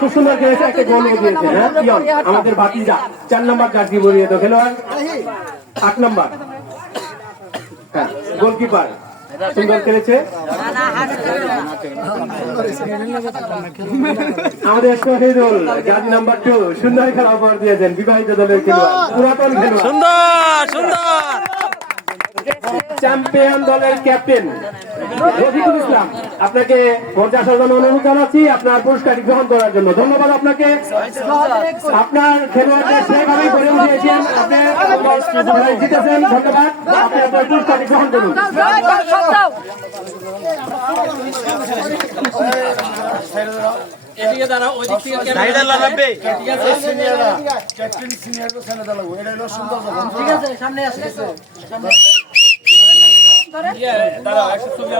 খুব সুন্দর খেলেছে, একটা গোল দিয়েছে। হ্যাঁ ইয়ন আমাদের ভাতিজা 4 নম্বর জার্সি পরিয়ে তো খেলোয়াড় 8 নম্বর। হ্যাঁ গোলকিপার সুন্দর খেলেছে। আমাদের শহীদুল জার্সি নাম্বার 2 সুন্দর খেলা উপহার দিয়েছেন, বিবাহিত দলের খেলোয়াড়, পুরাতন খেলোয়াড়, সুন্দর সুন্দর চ্যাম্পিয়ন দলের ক্যাপ্টেন রফিকুল ইসলাম। আপনাকে মর্যাদা সাজানো অনুরোধ জানাচ্ছি আপনার পুরস্কারটি গ্রহণ করার জন্য। ধন্যবাদ আপনাকে। আপনার খেলোয়াড়দের সেভাবেই গড়ে উঠিয়েছেন, আপনি জিতেছেন। ধন্যবাদ। আপনি আপনার পুরস্কারটি গ্রহণ করুন।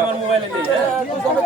আমার মোবাইলে ভালো